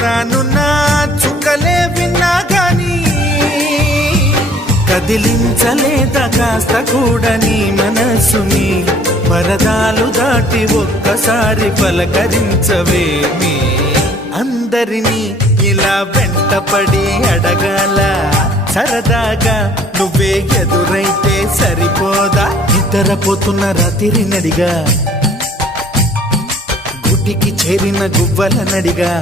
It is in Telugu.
రానున్న చుక్కలే విన్నా గాని కదిలించలేదా కాస్త కూడా నీ మనసుని పరదాలు దాటి ఒక్కసారి పలకరించవేమి అందరినీ ఇలా వెంటపడి అడగాల సరదాగా నువ్వే ఎదురైతే సరిపోదా నిద్రపోతున్న రాత్రి నడిగా గుటికి చేరిన గువ్వల నడిగా